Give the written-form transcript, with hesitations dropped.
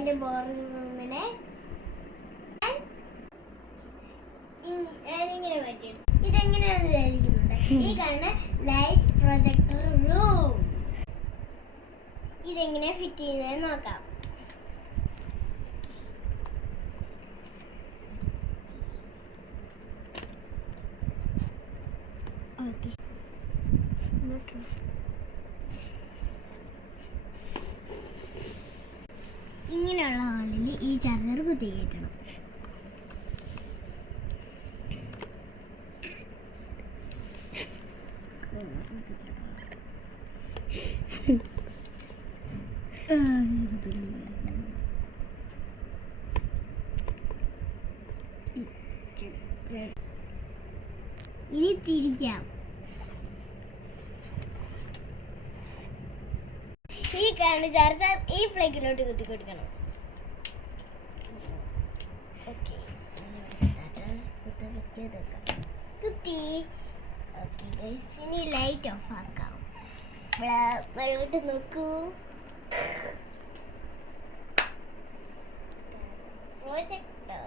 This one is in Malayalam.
എൻ്റെ ബോറിംഗ് റൂമിനെ ഞാനിങ്ങനെ മാറ്റിയിടും. ഇതെങ്ങനെയാണെന്ന് വിചാരിക്കുന്നുണ്ട്. ഈ കാണുന്ന ലൈറ്റ് പ്രൊജക്ടർ റൂം ഇതെങ്ങനെ ഫിറ്റ് ചെയ്യുന്നത് നോക്കാം. ഓക്കെ, ഇങ്ങനെയുള്ള ഹോളിൽ ഈ ചാർജർ കുത്തി കയറ്റണം. ഇനി തിരിക്കാം. ഈ കാണുന്ന ചാർജർ ഈ പ്ലഗിലോട്ട് കുത്തി കൊടുക്കണം. ഓക്കെ, കുത്തി. ഓക്കെ ഗൈസ്, ഇനി ലൈറ്റ് ഓഫ് ആക്കാം. വെള്ളോട്ട് നോക്കൂ. പ്രൊജക്ടർ